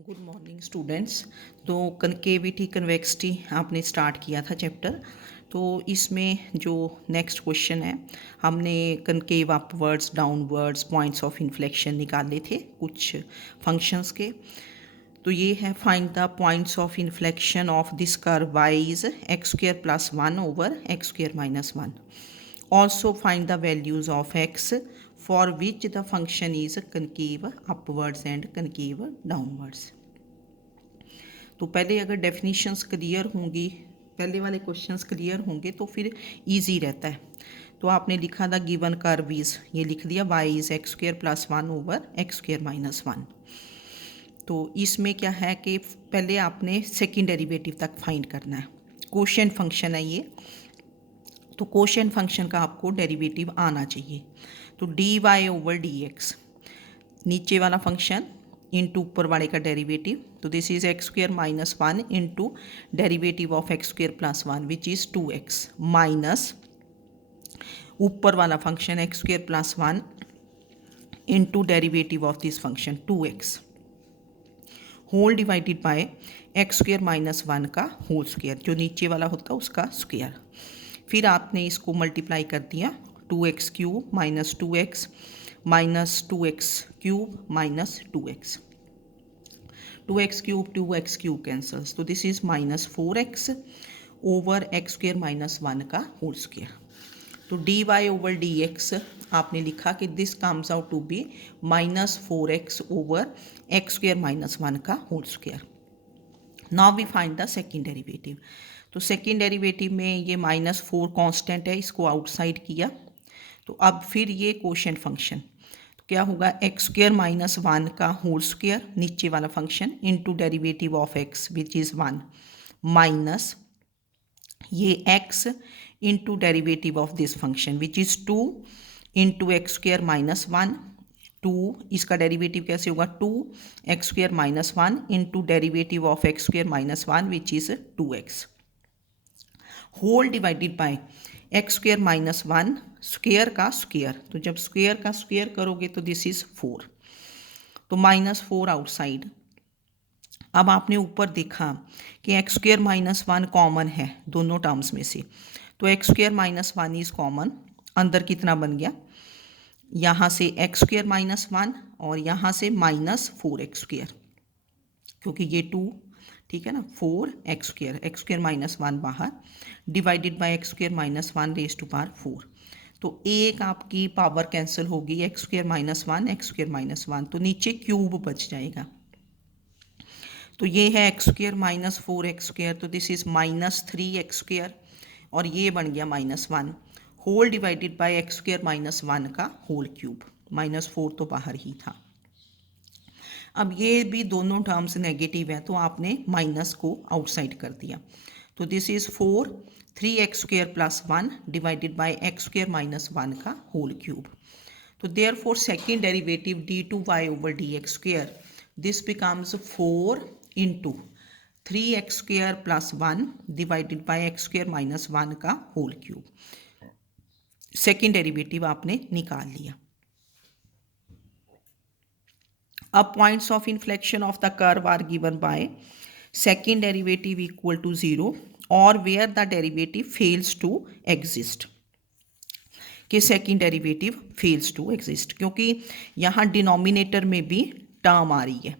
Good morning students. तो concavity convexity आपने start किया था चैप्टर। तो इसमें जो नेक्स्ट क्वेश्चन है, हमने concave upwards downwards points of inflection निकाले थे कुछ फंक्शंस के। तो ये है find the points of inflection of this curve y is x square plus one over x square minus one. Also find the values of x for which the function is concave upwards and concave downwards। तो पहले अगर definitions clear होंगी, पहले वाले questions clear होंगे तो फिर easy रहता है। तो आपने लिखा था गिवन कर्व इज, ये लिख दिया y is x square plus one over x square minus one. तो इसमें क्या है कि पहले आपने सेकेंड डेरिवेटिव तक फाइंड करना है। कोशेंट फंक्शन है ये, तो कोशेंट फंक्शन का आपको डेरिवेटिव आना चाहिए। तो d y over d x, नीचे वाला फंक्शन इंटू ऊपर वाले का डेरिवेटिव। तो this is x square minus one into derivative of x square plus one which is 2x minus ऊपर वाला function x square plus one into derivative of this function 2x whole divided by x square minus one का whole square, जो नीचे वाला होता है उसका square. फिर आपने इसको मल्टीप्लाई कर दिया 2x cube minus 2x minus 2x cube minus 2x, 2x cube 2x cube cancels. तो this is minus 4x over x square minus one का होल स्क्वेयर। तो d y over d x आपने लिखा कि this comes out to be minus 4x over x square minus one का whole square. Now we find the second derivative. तो second derivative में ये minus 4 constant है, इसको आउटसाइड किया। तो अब फिर ये कोशेंट फंक्शन, तो क्या होगा एक्स स्क्वेयर माइनस वन का होल स्क्वेयर नीचे वाला function into derivative of x which is one minus ये x into derivative of this function which is two into x square minus one. Two इसका derivative कैसे होगा, two x square minus one into derivative of x square minus one which is 2x whole divided by x square minus one square का square. तो जब square का square करोगे तो this is 4, तो माइनस 4 आउटसाइड। अब आपने ऊपर देखा कि x square minus one common है दोनों टर्म्स में से, तो x square minus one is common. अंदर कितना बन गया, यहाँ से एक्स स्क्वेयर माइनस वन और यहाँ से माइनस 4x स्क्वेयर, क्योंकि ये 2 ठीक है ना, 4x स्क्वेयर माइनस वन बाहर divided by x square minus one raise to power 4। तो एक आपकी पावर कैंसिल होगी, x square minus one x square minus one, तो नीचे क्यूब बच जाएगा। तो ये है x square minus 4x square, तो this is minus 3x square और ये बन गया minus one whole divided by x square minus one का होल क्यूब। माइनस 4 तो बाहर ही था। अब ये भी दोनों टर्म्स नेगेटिव है तो आपने माइनस को आउटसाइड कर दिया। तो this is 4 3x square plus one divided by x square minus one का होल क्यूब। तो therefore second derivative d2y over d x square, this becomes 4 into 3x square plus one divided by x square minus one का whole cube. Second derivative आपने निकाल लिया। अब points of inflection of the curve are given by second derivative equal to 0 और where the derivative fails to exist. कि second derivative fails to exist, क्योंकि यहाँ denominator में भी टर्म आ रही है।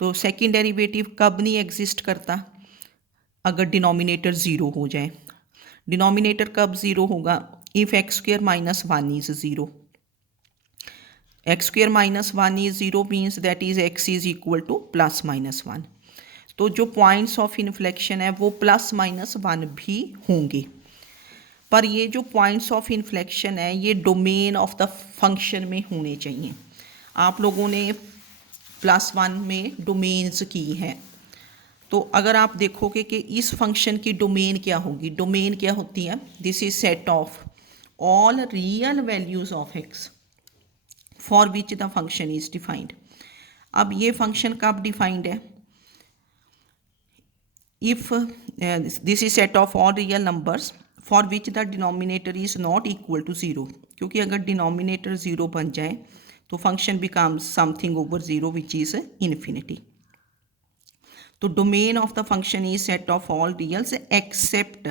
तो सेकेंड डेरिवेटिव कब नहीं एग्जिस्ट करता, अगर डिनोमिनेटर 0 हो जाए। डिनोमिनेटर कब 0 होगा, if x square minus one is 0। X square minus one is 0 means that is x is equal two plus minus one. तो जो पॉइंट्स ऑफ इन्फ्लेक्शन है वो प्लस माइनस वन भी होंगे, पर ये जो पॉइंट्स ऑफ इन्फ्लेक्शन है ये डोमेन ऑफ द फंक्शन में होने चाहिए। आप लोगों ने प्लस वन में डोमेन्स की हैं, तो अगर आप देखोगे कि इस फंक्शन की डोमेन क्या होगी, डोमेन क्या होती है, this is set of all real values of x for which the function is defined. अब ये फंक्शन कब डिफाइंड है, if this is set of all real numbers for which the denominator is not equal to 0, क्योंकि अगर denominator 0 बन जाए तो function becomes something over 0 which is infinity. तो domain of the function is set of all reals except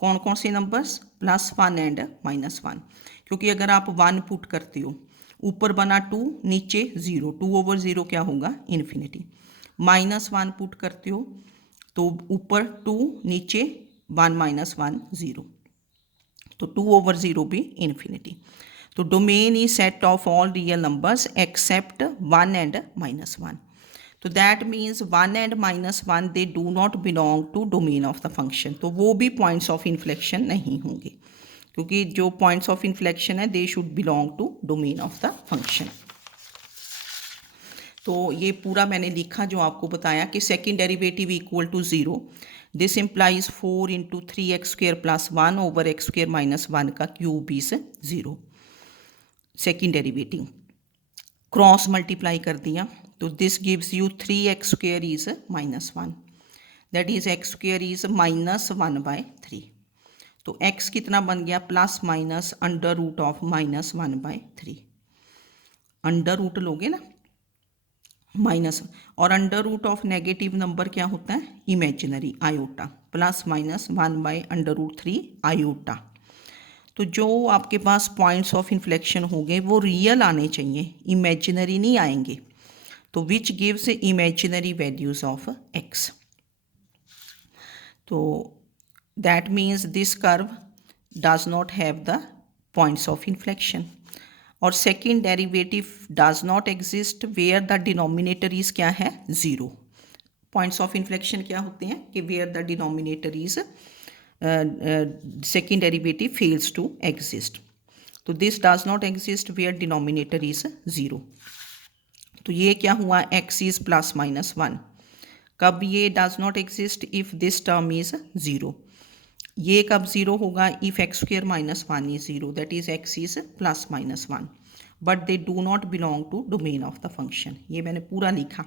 कौन कौन से numbers, +1 and -1। क्योंकि अगर आप 1 पुट करते हो, ऊपर बना 2, नीचे 0, 2/0 क्या होगा, इन्फिनिटी। -1 पुट करते हो तो ऊपर 2, नीचे 1 - 1 0, तो 2/0 भी इन्फिनिटी। तो domain is set of all real numbers except 1 and -1। तो that means 1 and -1 they do not belong to domain of the function, तो वो भी पॉइंट्स ऑफ इन्फ्लेक्शन नहीं होंगे, क्योंकि जो पॉइंट्स ऑफ इन्फ्लेक्शन है they should belong to domain of the function. तो ये पूरा मैंने लिखा जो आपको बताया कि second derivative equal to 0, this implies 4 × 3x² + 1 / x² - 1 का cube is 0। Second derivative cross multiply कर दिया तो this gives you 3x² is -1, that is x² is -1/3। तो x कितना बन गया, ± √(-1/3), अंडर रूट लोगे ना माइनस, और under root of negative number क्या होता है, इमेजिनरी, आयोटा, +-1/√3 आयोटा। तो जो आपके पास पॉइंट्स ऑफ इन्फ्लेक्शन होंगे वो रियल आने चाहिए, इमेजिनरी नहीं आएंगे। तो which gives imaginary values of x। तो that means this curve does not have the points of inflection. और second derivative does not exist where the denominator is क्या है, 0। पॉइंट्स ऑफ इन्फ्लेक्शन क्या होते हैं कि where the denominator is second derivative fails to exist. तो this does not exist where denominator is 0। तो ये क्या हुआ, x इज +-1। कब ये does not exist, if this term is 0। ये कब 0 होगा, if x² - 1 is 0, that is x is +-1, but they do not belong to domain of the function. ये मैंने पूरा लिखा।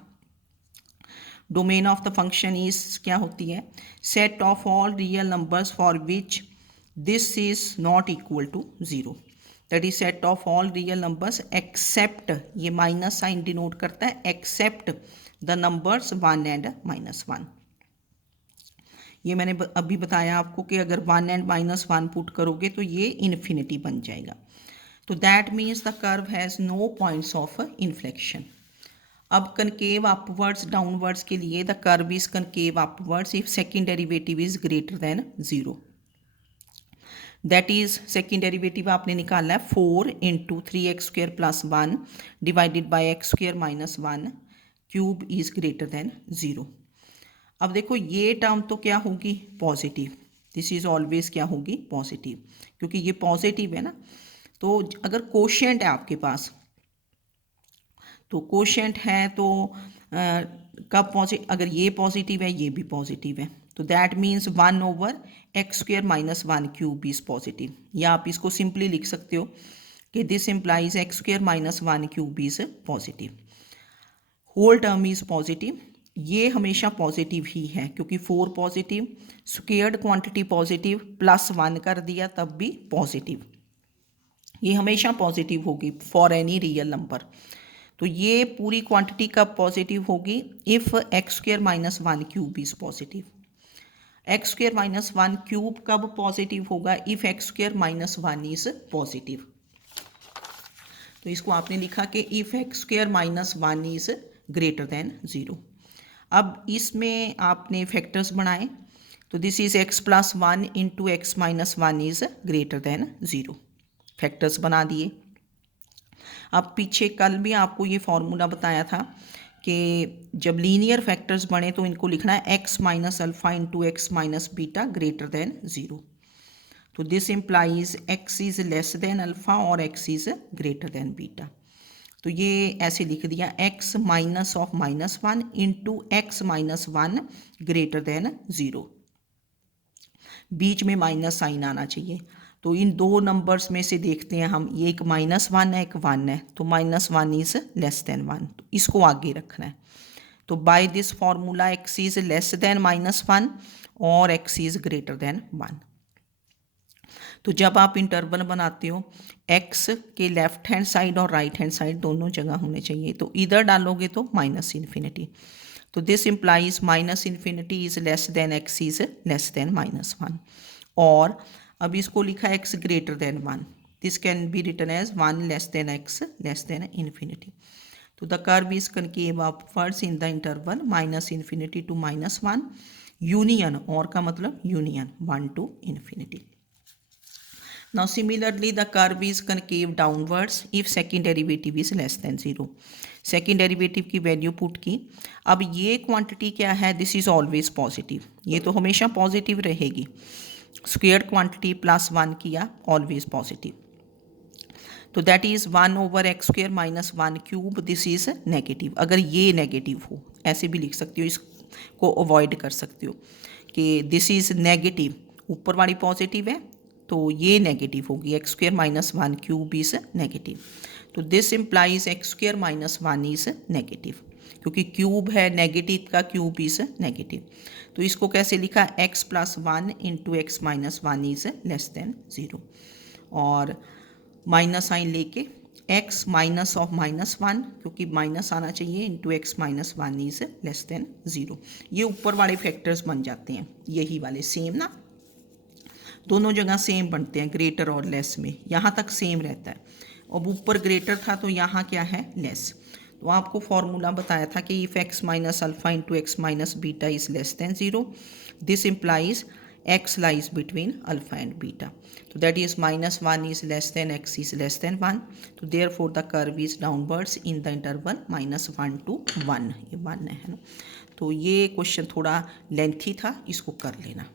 Domain of the function is क्या होती है, set of all real numbers for which this is not equal to 0, that is set of all real numbers accept, ये minus sign denote करता है, एक्सेप्ट द नंबर्स 1 एंड -1। ये मैंने अभी बताया आपको कि अगर 1 एंड -1 पुट करोगे तो ये इन्फिनिटी बन जाएगा। तो that means the curve has no points of inflection. अब कनकेव अपवर्ड्स डाउनवर्ड्स के लिए the curve is concave upwards if second derivative is greater than 0। That is second derivative आपने निकाला है 4 × 3x² + 1 divided by x² - 1 cube is greater than 0। अब देखो ये term तो क्या होगी, पॉजिटिव, दिस इज ऑलवेज क्या होगी, पॉजिटिव, क्योंकि ये पॉजिटिव है ना। तो अगर कोशेंट है आपके पास, तो कोशेंट है तो कब पॉजिटिव, अगर ये पॉजिटिव है ये भी पॉजिटिव है, तो that means 1/x² - 1 cube is positive. या आप इसको सिंपली लिख सकते हो कि this implies x² - 1 cube is positive. Whole term is positive, ये हमेशा पॉजिटिव ही है, क्योंकि 4 पॉजिटिव, स्क्वेयर्ड क्वांटिटी पॉजिटिव, +1 कर दिया तब भी पॉजिटिव, ये हमेशा पॉजिटिव होगी फॉर एनी रियल नंबर। तो ये पूरी क्वांटिटी कब पॉजिटिव होगी, if x² - 1 cube is positive. x² - 1 cube कब पॉजिटिव होगा, इफ x² - 1 इज पॉजिटिव। तो इसको आपने लिखा कि if x² - 1 is greater than 0। अब इसमें आपने फैक्टर्स बनाए, तो this is x + 1 × x - 1 is greater than 0, factors बना दिए। अब पीछे कल भी आपको ये फॉर्मूला बताया था कि जब लीनियर फैक्टर्स बने तो इनको लिखना है x - α × x - β ग्रेटर देन 0। तो this implies x is less then alpha और x is greater then beta. तो ये ऐसे लिख दिया, x - (-1 × x - 1 ग्रेटर देन 0, बीच में माइनस साइन आना चाहिए। तो इन दो नंबर्स में से देखते हैं हम, ये एक -1 है एक 1 है, तो -1 इज लेस देन 1, तो इसको आगे रखना है। तो by this formula x is less than -1 और x इज ग्रेटर देन 1। तो जब आप इंटरवल बनाते हो, x के लेफ्ट हैंड साइड और राइट हैंड साइड दोनों जगह होने चाहिए, तो इधर डालोगे तो -∞, तो this implies minus infinity is less than x is less than -1। और अब इसको लिखा x greater than 1, this can be written as 1 less than x less than infinity. तो the curve is concave upwards in the interval minus infinity to -1 union, और का मतलब union 1 to infinity। Now similarly the curve is concave downwards if second derivative is less than 0। Second derivative की value put की। अब ये quantity क्या है, this is always positive, ये तो हमेशा पॉजिटिव रहेगी। स्क्वेयर्ड क्वांटिटी +1 किया, ऑलवेज पॉजिटिव। तो that is 1/x² - 1³ this is negative. अगर ये नेगेटिव हो, ऐसे भी लिख सकती हो, इसको अवॉइड कर सकते हो कि दिस इज़ नेगेटिव, ऊपर वाली पॉजिटिव है तो ये नेगेटिव होगी, x² - 1³ इज़ नेगेटिव। तो this implies x² - 1 is negative, क्योंकि क्यूब है, नेगेटिव का क्यूब इज़ नेगेटिव। तो इसको कैसे लिखा, x + 1 × x - 1 is less than 0। और माइनस साइन लेके x माइनस ऑफ -1, क्योंकि माइनस आना चाहिए, × x - 1 इज़ लेस देन 0। ये ऊपर वाले फैक्टर्स बन जाते हैं, यही वाले सेम ना, दोनों जगह सेम बनते हैं, ग्रेटर और लेस में, यहाँ तक सेम रहता है। अब ऊपर ग्रेटर था तो यहाँ क्या है, लेस। तो आपको फॉर्मूला बताया था कि if x - α × x - β is less than 0, this implies x lies between alpha and beta. So that is -1 is less than x is less than 1. So therefore the curve is downwards in the interval -1 to 1, ये 1 है ना। तो ये question थोड़ा lengthy था, इसको कर लेना।